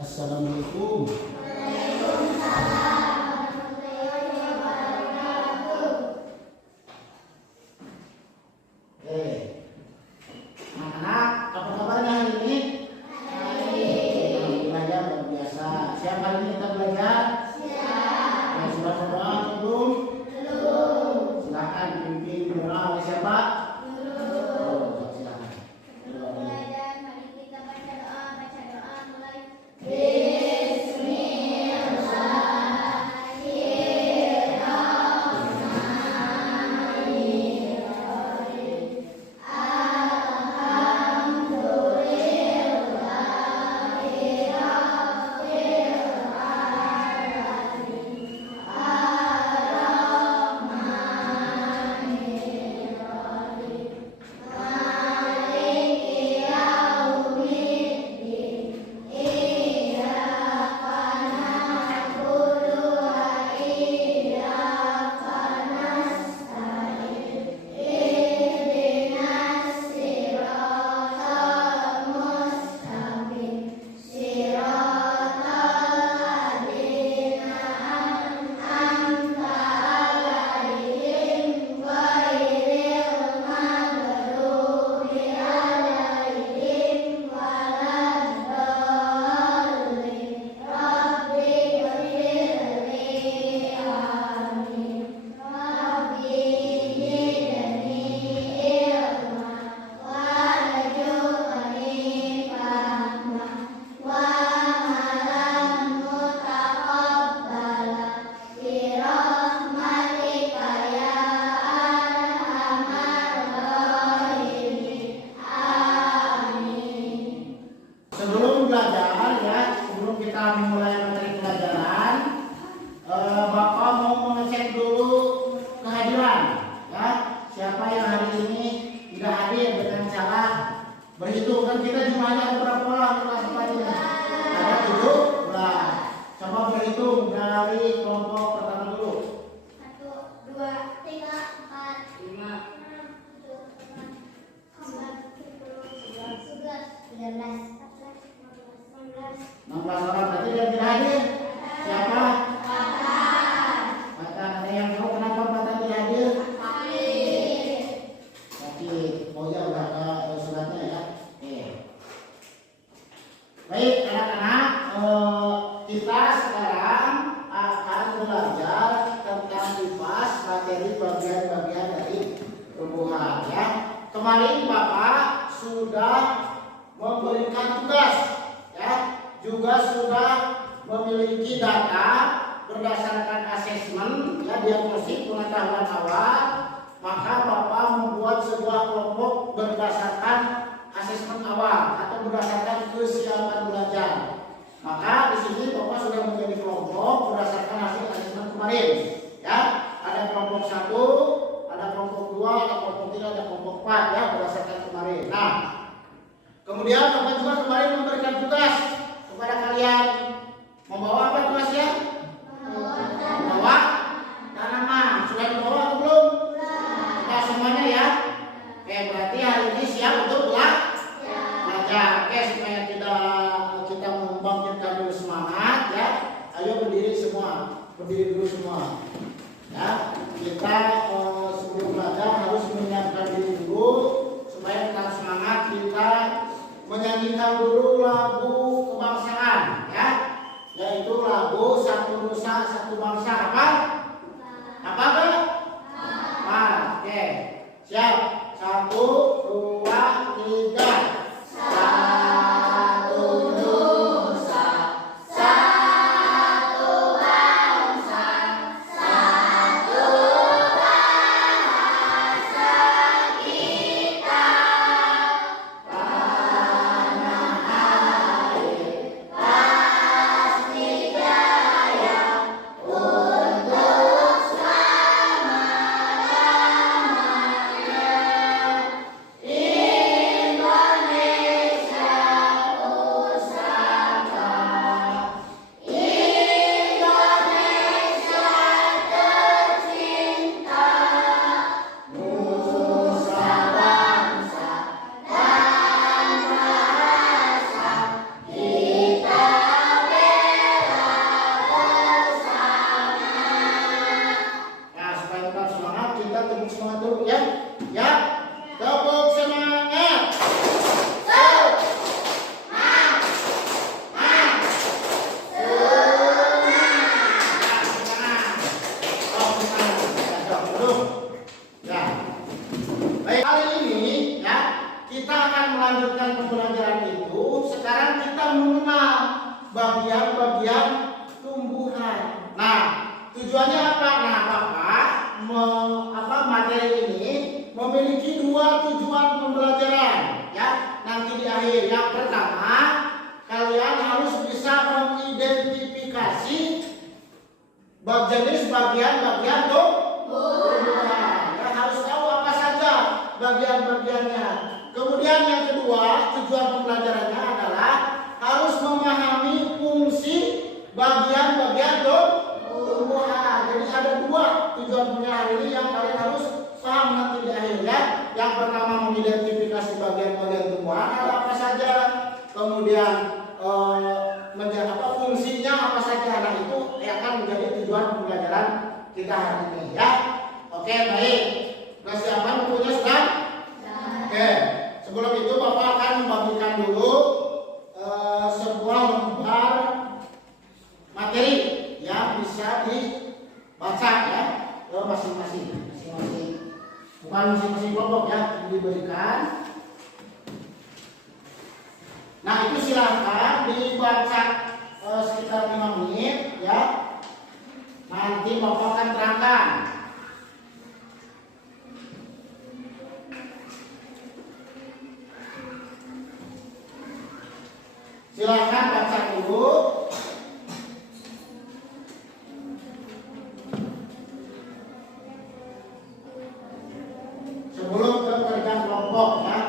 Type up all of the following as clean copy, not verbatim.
Assalamualaikum. Anak-anak, apa kabarnya hari ini? Belajar luar biasa. Siap hari ini kita belajar? Siap. Sudah berdoa atau belum? Silakan pimpin berdoa oleh siapa? Silakan. Mari kita baca doa mulai. Sebelum belajar ya, sebelum kita memulai materi pelajaran, Bapak mau mengecek dulu kehadiran ya. Siapa yang hari ini tidak hadir dengan cara berhitung, kan kita jumlahnya ada berapa orang kelas ini? Ada 17. Coba berhitung dari kelompok pertama dulu. 1, 2, 3, 4, 5, 6, 7, 8, 9, 10, 11, 12, 13, 16 orang, berarti yang tidak hadir siapa? Batan. Ada yang tahu kenapa Batan tidak hadir? Sakit. Oh ya, udah ada suratnya ya. Oke. Baik anak-anak, kita sekarang akan belajar tentang IPAS, materi bagian-bagian dari tumbuhan ya. Kemarin Bapak sudah memberikan tugas ya, juga sudah memiliki data berdasarkan asesmen ya, diagnosis pengetahuan awal. Maka Bapak membuat sebuah kelompok berdasarkan asesmen awal atau berdasarkan kesiapan belajar. Maka di sini Bapak sudah menjadi kelompok berdasarkan hasil asesmen kemarin ya. Ada kelompok 1, ada kelompok 2, ada kelompok 3, ada kelompok 4 ya, berdasarkan kemarin. Nah, kemudian Bapak juga kemarin memberikan tugas kepada kalian. Membawa apa tugasnya? Membawa tanaman. Sudah dibawa atau belum? Kita semuanya ya. Oke, berarti hari ini siap untuk belajar. Oke, supaya kita membangkitkan dulu semangat ya. Ayo berdiri semua. Berdiri dulu semua. Ya, kita sebelum belajar harus menyiapkan diri dulu supaya tetap semangat. Kita menyanyikan dulu lagu kebangsaan ya, yaitu lagu Satu Nusa Satu Bangsa. Apa Bang? Oke, siap. 1, 2, 3. Satu Nusa Satu Bangsa, satu bahasa kita. akan melanjutkan pembelajaran itu, sekarang kita mengenal bagian-bagian tumbuhan. Nah, tujuannya apa? Nah, Bapak materi ini memiliki dua tujuan pembelajaran, ya. Nanti di akhir, yang pertama, kalian harus bisa mengidentifikasi jenis bagian-bagian tumbuhan. Ya, harus tahu apa saja bagian-bagiannya. Kemudian yang kedua, tujuan pembelajarannya adalah harus memahami fungsi bagian-bagian tumbuhan. Jadi ada dua tujuan punya hari ini yang kalian harus paham nanti di akhirnya. Yang pertama, mengidentifikasi bagian-bagian tumbuhan ada apa saja. Kemudian menjadi fungsinya apa saja. Nah, itu akan menjadi tujuan pembelajaran kita hari ini, ya. Oke, baik. Sudah siapkan bukunya sudah? Oke. Sebelum itu Bapak akan membagikan dulu sebuah lembar materi yang bisa dibaca, ya, ke masing-masing, bukan masing-masing kelompok, ya, diberikan. Nah, itu silahkan dibaca sekitar 5 menit, ya. Nanti Bapak akan terangkan. Silakan baca dulu. Sebelum ke berikan kelompok, ya.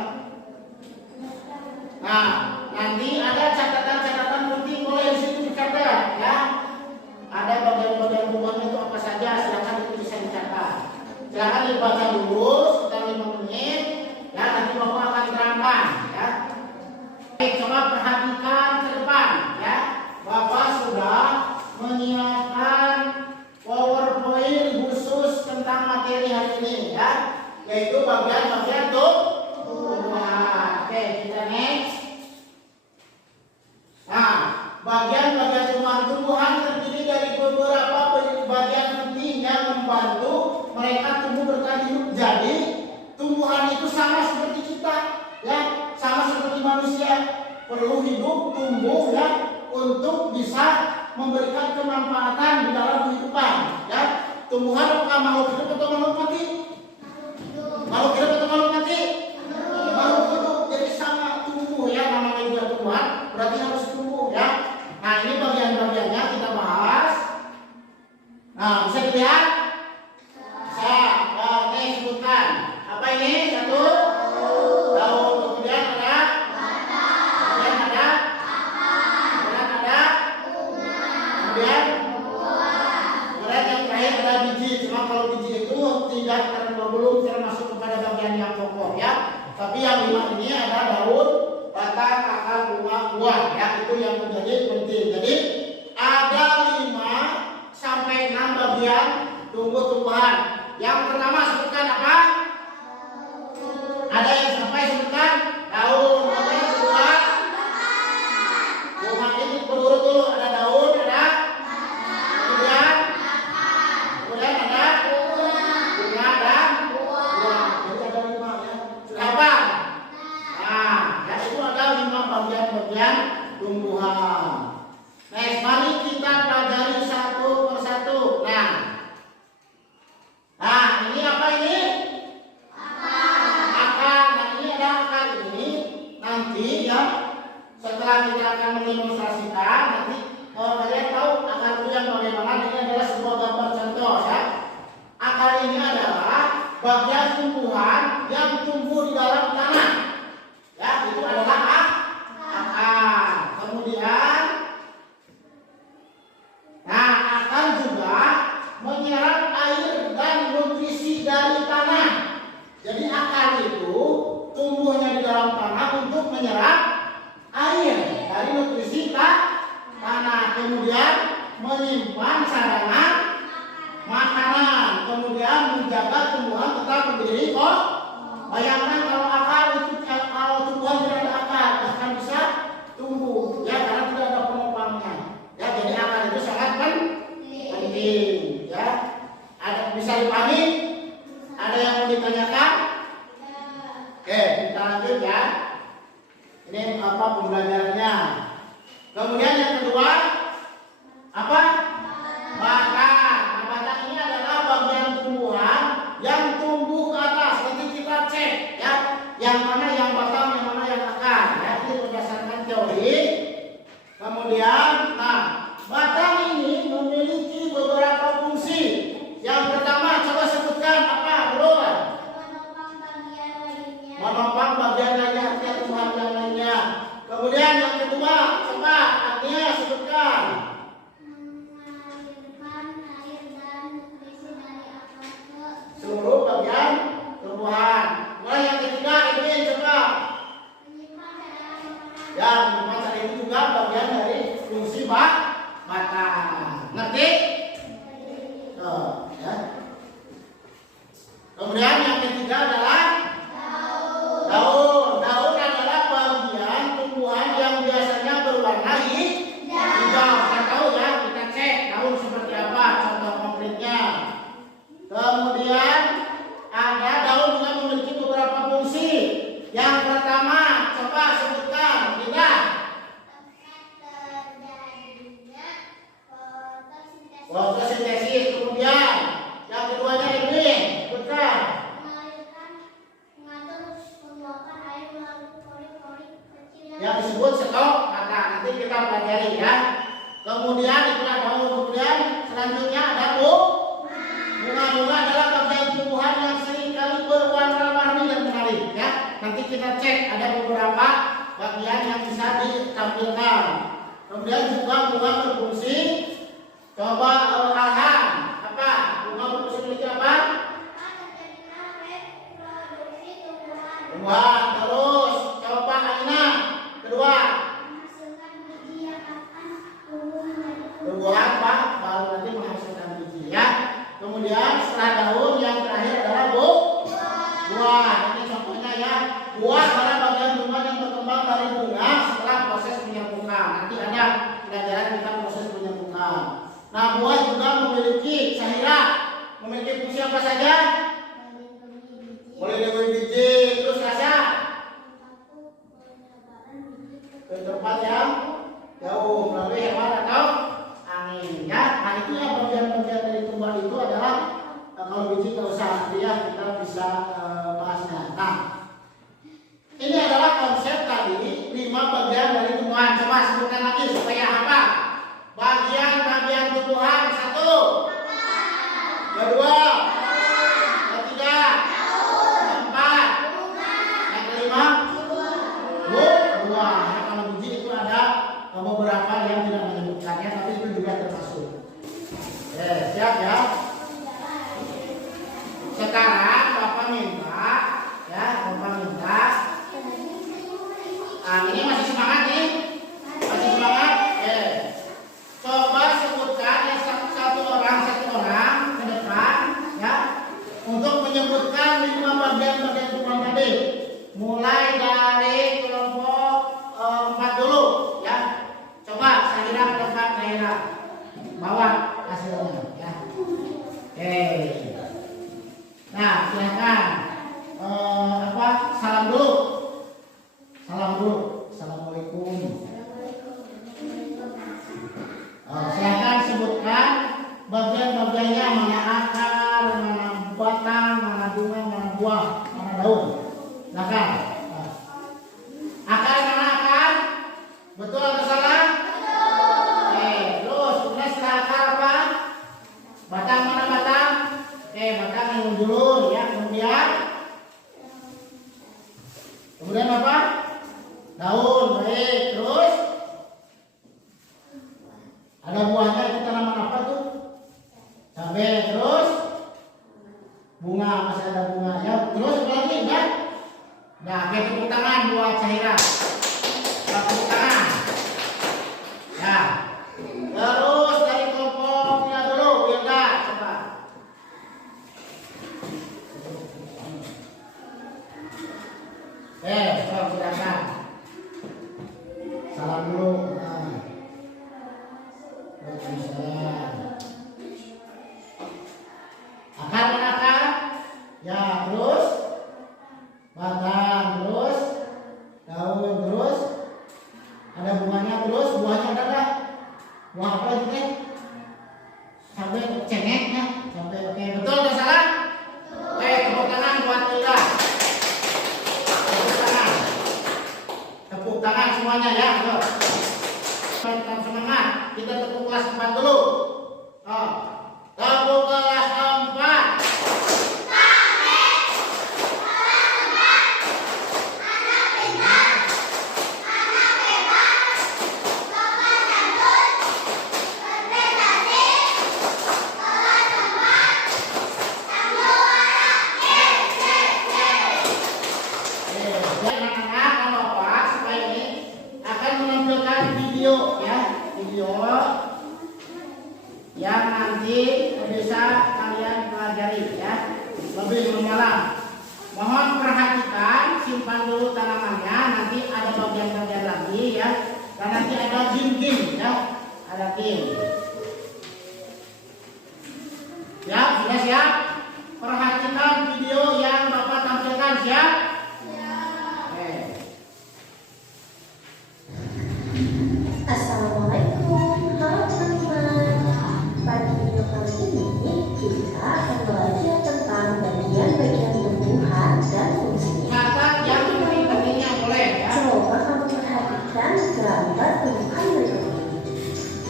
Nah, nanti ada catatan-catatan penting boleh di situ dicatat, ya. Ada bagian-bagian tumbuhan itu apa saja, silakan itu bisa dicatat. Silakan dibaca dulu sekitar 5 menit, ya. Nanti Bapak akan terangkan, ya. Baik, coba perhatikan ke depan, ya. Bapak sudah menyiapkan PowerPoint khusus tentang materi hari ini, ya, yaitu bagian-bagian tumbuhan. Oke, kita next. Nah, bagian-bagian tumbuhan terdiri dari beberapa bagian penting yang membantu mereka tumbuh bertahan hidup. Jadi, tumbuhan itu sama seperti kita, ya, sama seperti manusia, perlu hidup, tumbuh, ya, untuk bisa memberikan kemanfaatan di dalam kehidupan, ya. Tumbuhan apakah makhluk hidup atau makhluk mati? Makhluk hidup atau makhluk mati? Makhluk hidup. Jadi sama tumbuh, ya, namanya juga tumbuhan, berarti harus tumbuh, ya. Nah, ini bagian-bagiannya kita bahas. Nah, bisa dilihat? Bisa. Oke, sebutkan. Apa ini? Satu. Daun. Kemudian ada. Kemudian ada. Kemudian ada. Kemudian. Kemudian yang terakhir ada biji. Cuma kalau biji itu tidak belum termasuk kepada bagian yang pokok, ya. Tapi yang 5 ini ada daun, batang, akar, bunga, buah, ya. Itu yang menjadi penting. Jadi ada 5 sampai 6 bagian tumbuh-tumbuhan. Yang pertama sebutkan apa? Ada yang sampai sebutkan daun, ada yang kedua bunga. Ini berurut dulu, ada daun, ada kemudian ada bunga dan buah. Jadi ada 5, ya. Sudah apa? Nah, ya, itu ada 5 bagian-bagian tumbuhan. Next, mari kita pelajari satu persatu. Nah, ini apa ini? Akar. Nah, ini ada akar ini. Nanti, ya, setelah kita akan mendemonstrasikan, nanti kalian tahu akar itu yang bagaimana. Ini adalah sebuah gambar contoh, ya. Akar ini adalah bagian tumbuhan yang tumbuh di dalam tanah. Ya, itu adalah akar. Kemudian, nah, akan juga menyerap air dan nutrisi dari tanah. Jadi akar itu tumbuhnya di dalam tanah untuk menyerap air dari nutrisi tanah. Kemudian menyimpan sarana makanan. Kemudian menjaga tumbuhan tetap berdiri. Bayangkan kalau akar itu, kalau tumbuhan tidak ada akar, akan bisa tumbuh, ya, karena tidak ada penopangnya. Ya, jadi akar itu sangat penting, ya. Ada bisa dipahami? Ada yang mau ditanyakan? Oke, kita lanjut, ya. Ini apa pembelajarannya. Kemudian yang kedua apa? Batang. Nah, batang ini adalah bagian tumbuhan yang tumbuh ke atas. Nanti kita cek ya, yang mana yang batang, yang mana yang akar. Ya, ini berdasarkan teori. Kemudian, nah, batang ini memiliki beberapa fungsi. Yang pertama, coba sebutkan apa, Bro? Menopang bagian lainnya, tumbuhan yang lainnya. Kemudian yang kedua, coba Agnia sebutkan. Seluruh bagian tumbuhan. Mulai yang ketiga ini coba. Ya, menyimpan itu juga bagian dari fungsi batang. Ngerti? Ya. Kemudian yang ketiga adalah daun. Daun adalah bagian tumbuhan yang biasanya berwarna hijau. Saya tahu ya, kita cek daun seperti apa contoh konkretnya. Kemudian ada daun juga memiliki beberapa fungsi. Yang pertama, coba sebutkan, tidak? Fotosintesis. Kemudian yang keduanya ini, sebutkan. Yang disebut stok mata, nanti kita pelajari ya. Kemudian itulah daun. Kemudian selanjutnya ada bunga. Bunga adalah bagian tumbuhan yang seringkali berwarna-warni dan menarik ya. Nanti kita cek ada beberapa bagian yang bisa ditampilkan. Kemudian juga bunga berfungsi. Coba Alhan, apa? Bunga berfungsi memiliki apa? Tumbuhan. Terus coba Aina, kedua. Tumbuhan Pak, baru nanti menghasilkan biji ya. Kemudian setelah daun yang terakhir adalah buah. Ini contohnya ya. Buah adalah bagian tumbuhan yang berkembang dari bunga setelah proses penyembuhan. Nanti ada pelajaran tentang proses penyembuhan. Nah, buah juga memiliki memiliki fungsi apa saja? Boleh diberi biji, terus rasa ke tempat yang jauh melalui hewan atau angin ya. Nah, itu ya bagian-bagian dari tumbuhan itu adalah kalau biji nggak usah nanti ya kita bisa bahasnya. Nah, ini adalah konsep tadi 5 bagian dari tumbuhan. Coba sebutkan lagi supaya apa? Bagian-bagian tumbuhan. 1, kedua, ketiga, keempat, yang kelima, buah. Ya, kalau biji itu ada beberapa yang tidak menyebutkannya, tapi itu juga termasuk. Siap ya. Sekarang Bapak minta, ya, Bapak minta. Ini masih semangat nih? Masih semangat? Coba sebutkan ya satu orang ke depan ya untuk menyebutkan 5 bagian-bagian tumbuhan tadi. Mulai dari kelompok 4 dulu ya. Coba Syahira ke depan, Syahira. Bawa hasilnya ya. Oke. Nah, silakan. Salam dulu. Assalamualaikum. Silakan sebutkan bagian-bagiannya, mana akar, mana batang, mana bunga, mana buah, mana daun. Silakan. Akar mana akar? Betul atau salah? Terus kemudian setelah akar apa? Batang mana batang? Batang yang dulu ya. Kemudian apa? Daun. Baik. Terus ada buahnya, itu tanaman apa tuh? Cabai. Terus bunga, masih ada bunga ya. Terus apa lagi kan? Nah, tepuk tangan buat Syahira. Tepuk tangan. Ya. Terus dari kelompoknya dulu, Wilda, coba. Silakan. Salam dulu. Akar mana akar? Ya, terus batang, terus daun, terus semuanya ya. Ayo. Tetap semangat. Kita tepuk kelas 4 dulu. Oh. Tepuk kelas 4. Yang nanti bisa kalian pelajari ya lebih mendalam. Mohon perhatikan, simpan dulu tanamannya. Nanti ada bagian-bagian lagi ya. Dan nanti ada game ya, ada game. Ya, sudah siap? Perhatikan video yang Bapak tampilkan, siap? Oke. Assalamualaikum, halo teman-teman. Pada video kali ini kita akan belajar tentang bagian-bagian tumbuhan dan fungsinya. Catat yang penting-pentingnya boleh ya. Coba kamu perhatikan gambar tumbuhan berikut ini.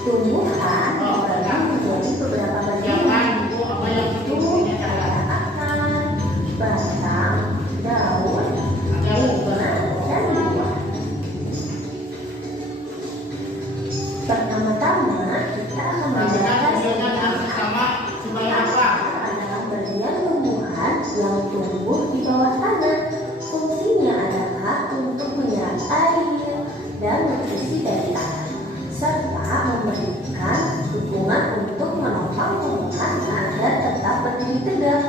Tumbuhan dibagi menjadi beberapa bagian. Jangan itu apa yang Itu pentingnya ada catat. akar, batang, daun, bunga, dan buah. Pertama-tama kita akan Perhatikan belajar videonya tentang harus sama supaya apa? adalah bagian tumbuhan yang tumbuh di bawah tanah. Fungsinya adalah untuk menyerap air dan nutrisi dari tanah, serta memberikan dukungan untuk menopang tumbuhan agar tetap berdiri tegak.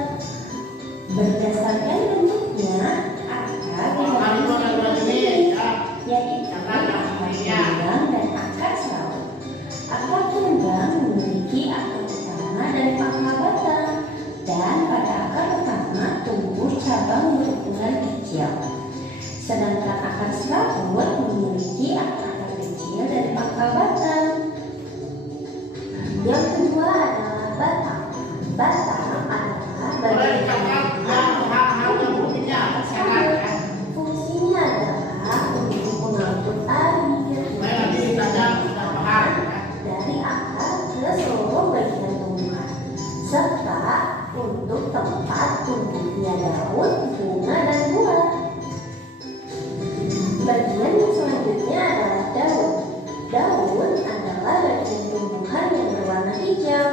Berdasarkan bentuknya, akar Hari itu ada dua jenis ya. yaitu Catat yang pentingnya. kembang dan akar serabut. Akar kembang memiliki akar utama dan pangkal batang, dan pada akar utama tumbuh cabang berukuran kecil. Sedangkan akar serabut memiliki akar kecil dari pangkal batang. Yang kedua adalah batang. Batang adalah Boleh dicatat yang hal-hal yang pentingnya. Catat ya. Fungsinya adalah untuk mengangkut air Supaya nanti ditanya sudah paham ya. dari akar ke seluruh bagian tumbuhan, serta untuk tempat tumbuhnya daun, bunga, dan buah. Bagian yang selanjutnya adalah daun. Daun adalah bagian tumbuhan yang berwarna hijau.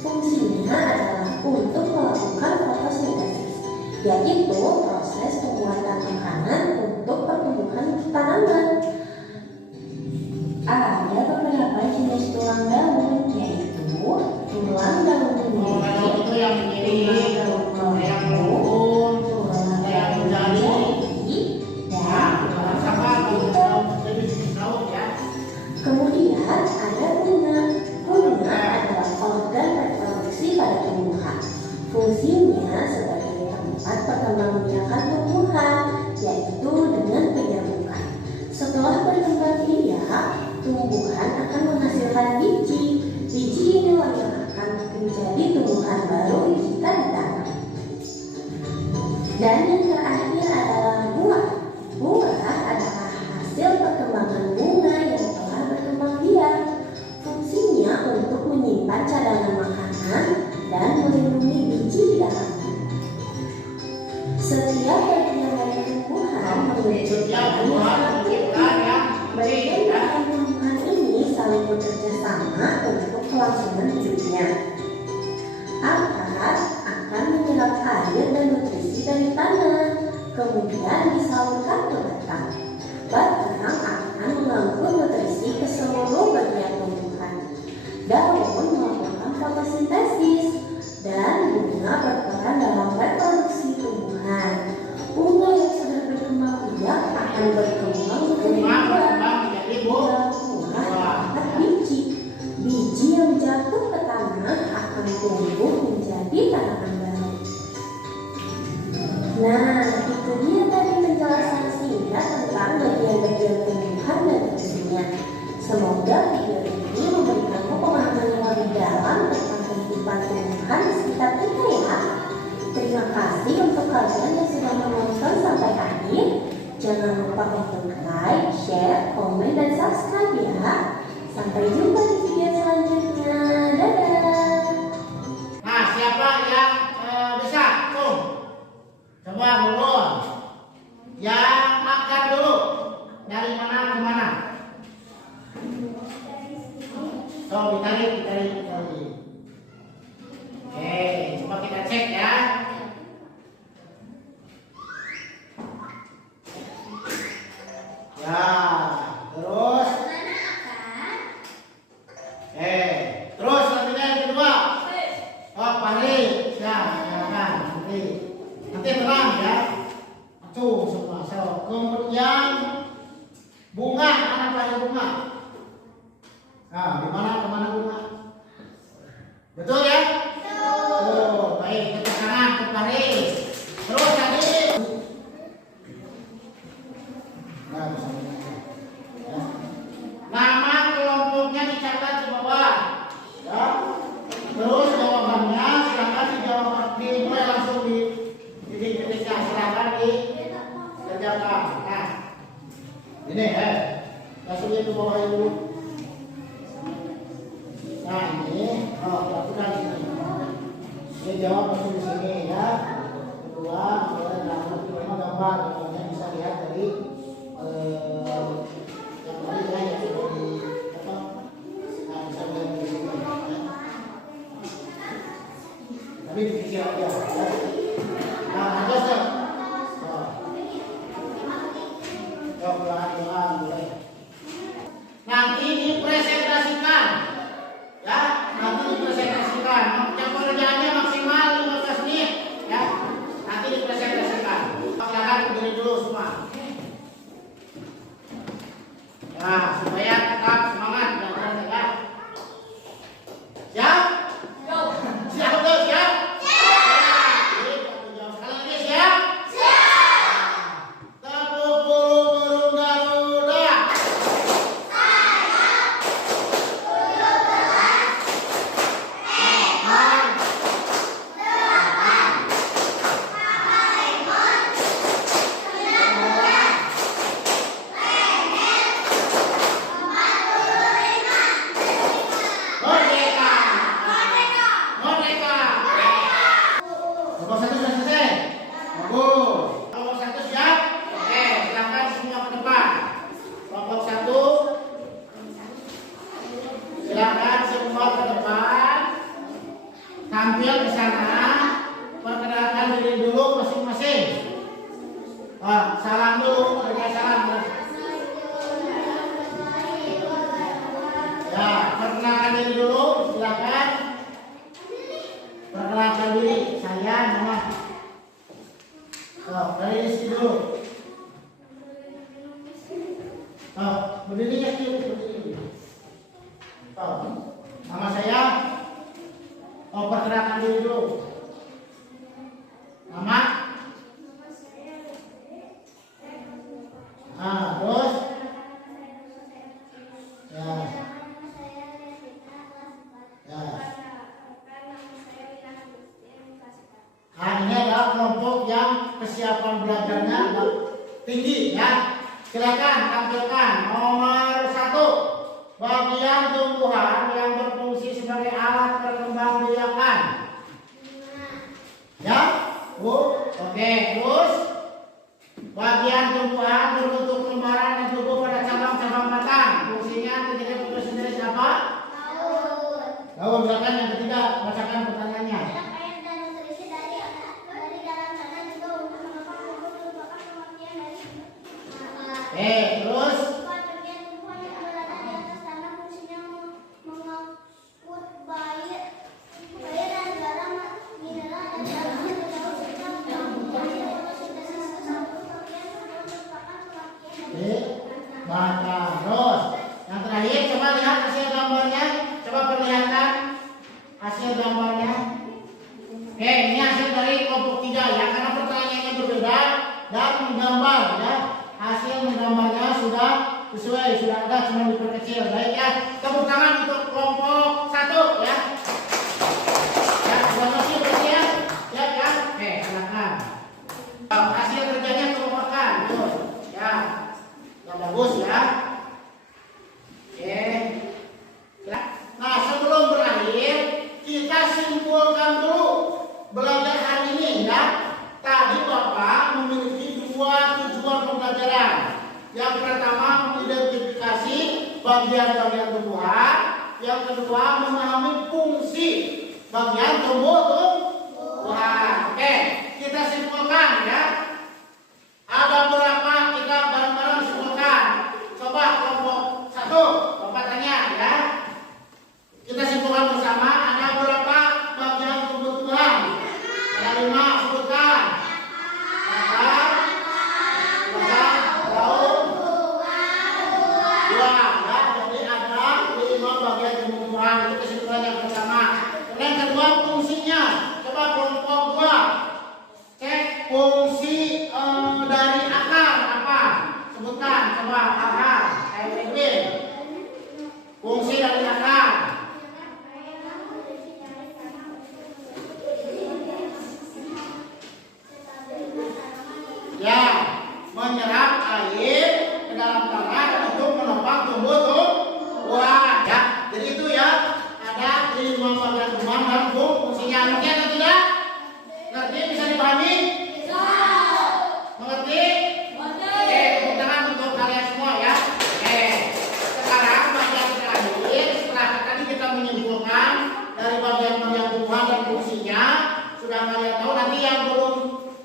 Fungsinya adalah untuk melakukan fotosintesis, yaitu proses pembuatan makanan untuk pertumbuhan tanaman. Ada beberapa jenis tulang daun, yaitu tulang daun Oh, kalau itu yang begini, tulang yang daun melengkung, tulang yang daun menjadi. jari, Nah, dan tulang sama daun. jenis daun ya. Kemudian ada bunga. Bunga adalah organ reproduksi pada tumbuhan. Fungsinya sebagai tempat perkembangbiakan tumbuhan, yaitu dengan penyerbukan. Setelah berkembang biak, tumbuhan akan menghasilkan biji. Biji inilah yang akan menjadi tumbuhan baru jika ditanam. Dan yang terakhir adalah buah. Buah adalah hasil perkembangan bunga yang telah berkembang biak. Fungsinya untuk menyimpan cadangan makanan dan melindungi biji di dalamnya. Setiap bagian dari tumbuhan memiliki Setiap peran yang buah sangat mencipta penting. yang Bagian penting ya. dari tumbuhan ini saling bekerja sama untuk kelangsungan hidupnya. Akar akan menyerap air dan nutrisi dari tanah, kemudian disalurkan ke batang. Batang akan mengangkut nutrisi ke seluruh bagian tumbuhan. Daun melakukan fotosintesis, dan bunga berperan dalam reproduksi tumbuhan. Bunga yang sudah berkembang biak akan berkembang menjadi Bunga buah. berkembang menjadi buah. Buah dapat biji. Biji yang jatuh ke tanah akan tumbuh menjadi tanaman baru. Nah, itu dia tadi penjelasan singkat tentang bagian-bagian tumbuhan dan fungsinya. Semoga video ini memberikanmu pemahaman yang lebih dalam tentang kehidupan tumbuhan di sekitar kita ya. Terima kasih untuk kalian yang sudah menonton sampai akhir. Jangan lupa untuk like, share, komen, dan subscribe ya. Sampai jumpa di video selanjutnya. Dadah. Nah, siapa yang bisa? Tuh. Coba dulu. Yang makan dulu. Dari mana ke mana? So, ditarik. Oke, coba kita cek ya. Ya, terus. Terus selanjutnya yang kedua. Oh, balik. Ya, silakan. Nanti terang ya. Tuh semua. So, kemudian bunga, mana paling bunga? Nah, di mana kemana bunga? Betul ya? Oh, baik. Ke kanan, ke Paris. Terus tadi. Nah, bisa ya. Nama kelompoknya dicatat di bawah. Ya. Terus jawabannya silakan dijawab, dimulai langsung di titik-titiknya. Silakan dikerjakan. Nah, ini ya. Langsungnya ke bawah dulu. Nah ini, lakukan ini. Ini jawab langsung di sini ya. Kedua, kemudian gambar, yang bisa lihat dari yang tadi ya, yang sudah di apa? Nah, bisa lihat di sini. Ya. Tapi dikecil aja. Ya. Nah, lanjut ya. Coba mulai. Nanti dipresentasikan. Ya, nanti dipresentasikan. Jam pekerjaannya maksimal 15 menit. Ya, nanti dipresentasikan. Silakan berdiri dulu semua. Ya, supaya tetap semangat belajarnya ya. Siap? Siap betul, siap? Sekali lagi siap? Tepuk burung Garuda. Merdeka. Kelompok satu sudah selesai? Bagus. Kelompok satu siap? Oke, silakan semua ke depan. Kelompok satu, silakan semua ke depan. Tampil di sana. Perkenalkan diri dulu masing-masing. Salam dulu, berikan salam. Ya, perkenalkan diri dulu, silakan. Perkenalkan diri, saya nama. Dari sini dulu. Berdiri ya, berdiri. Nama saya. Perkenalkan diri dulu. Nama. Terus. Ya. Ya. Ini adalah kelompok yang kesiapan belajarnya tinggi ya. Silakan tampilkan nomor 1, bagian tumbuhan yang berfungsi sebagai alat perkembangbiakan. Ya, oke. Terus bagian tumbuhan berbentuk lembaran dan tumbuh pada cabang-cabang batang. Fungsinya terjadi fotosintesis apa? Daun. Silakan yang ketiga, bacakan pertanyaannya. Air dan nutrisi dari dalam tanah juga untuk menopang merupakan pengertian dari Terus bagian tumbuhan yang berada di atas tanah fungsinya mengangkut air dan garam mineral dan dalam daun serta membantu fotosintesis ke satu bagian tumbuhan merupakan pengertian dari baca. Terus yang terakhir, coba lihat hasil gambarnya. Coba perlihatkan hasil gambarnya. Oke, ini hasil dari kelompok 3 ya, karena pertanyaannya berbeda dan menggambar ya. Hasil menggambarnya sudah sesuai, sudah ada, cuma diperkecil. Baik ya, tepuk tangan untuk kelompok 1 ya. Ya, sudah masih berarti ya. Siap ya? Oke, silakan. Hasil kerjanya kelompokkan, tuh ya. bagus ya. Oke. Nah, sebelum berakhir kita simpulkan dulu belajar hari ini ya. Tadi Bapak memiliki dua tujuan pembelajaran. Yang pertama mengidentifikasi bagian-bagian tumbuhan. Yang kedua memahami fungsi bagian tumbuhan. Oke, kita simpulkan ya. Ada berapa kita bareng-bareng simpulkan? Coba kelompok 1, Bapak tanya ya. Kita simpulkan bersama, ada berapa bagian tumbuhan? Ada 5, sebutkan. Akar, batang, daun, buah ya. Jadi ada 5 bagian tumbuhan. Itu kesimpulan yang pertama. Yang kedua fungsinya. Coba kelompok 2 cek fungsi dari akar apa? Sebutkan. Coba akar. Fungsi dari akar. Ya, menyerap air ke dalam tanah untuk menopang tumbuhan. Ya, jadi itu ya. Ada 5 bagian tumbuhan dan fungsinya. Ngerti atau tidak? Ngerti? Bisa dipahami? Bisa. Mengerti? Oke, tepuk tangan untuk kalian semua ya. Oke, sekarang bagian terakhir setelah tadi kita menyimpulkan dari bagian-bagian tumbuhan dan fungsinya, sudah kalian tahu. Nanti yang belum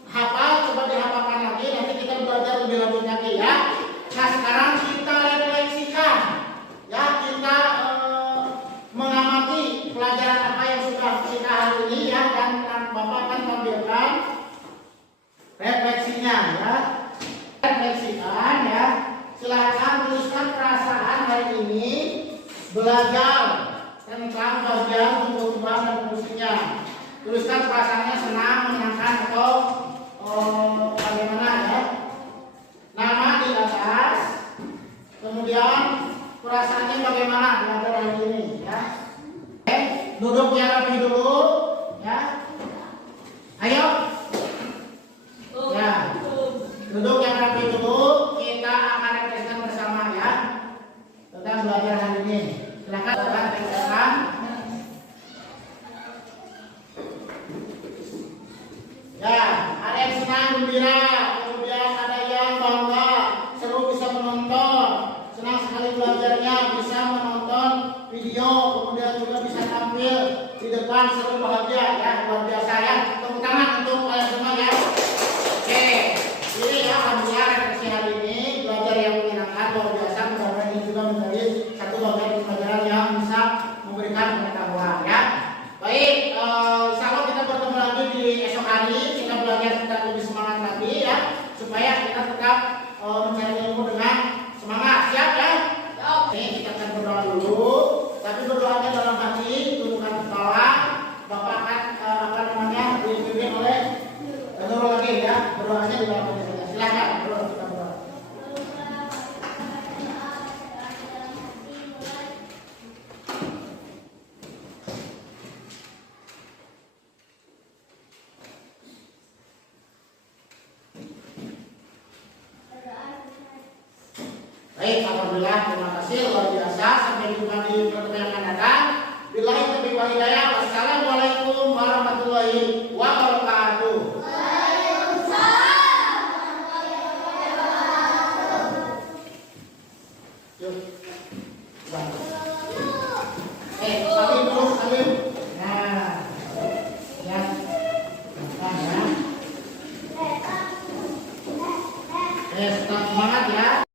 hafal coba dihafalkan lagi. Nanti kita belajar lebih lanjut lagi ya. Nah, sekarang kita refleksikan ya, kita mengamati pelajaran apa yang sudah kita hari ini ya, dan Bapak akan tampilkan refleksinya ya. Refleksikan ya. Silakan tuliskan perasaan hari ini belajar tentang bagian tumbuhan dan fungsinya. Tuliskan perasaannya senang, menyenangkan atau bagaimana ya. Nama di atas. Kemudian perasaannya bagaimana belajar hari ini ya. Oke, duduk yang rapi dulu ya. Ayo. Ya. Duduk yang rapi dulu. Kita akan refleksikan bersama ya tentang belajar hari ini. Silakan refleksikan. Ya, ada yang senang, gembira, kemudian ada yang bangga, seru bisa menonton, senang sekali belajarnya, bisa menonton video, kemudian juga bisa tampil di depan, seru bahagia ya, luar biasa ya. Tepuk tangan untuk kalian semua ya. Oke, ini ya alhamdulillah refleksi hari ini belajar yang menyenangkan, luar biasa. Mudah-mudahan ini juga menjadi satu bagian pelajaran yang bisa memberikan pengetahuan ya. Baik, insya Allah kita bertemu lagi di esok hari. Kita belajar tetap lebih semangat lagi ya, supaya kita tetap mencari ilmu dengan semangat. Siap ya? Ini kita akan berdoa dulu, tapi berdoanya dalam hati, tundukkan kepala. Bapak akan dipimpin oleh Nurul lagi ya. Berdoanya di dalam hati saja. Silakan, Nurul, kita berdoa. Baik, alhamdulillah, terima kasih, luar biasa. Sampai jumpa di pertemuan yang akan datang. Billahi taufiq wal hidayah. Wassalamualaikum warahmatullahi wabarakatuh.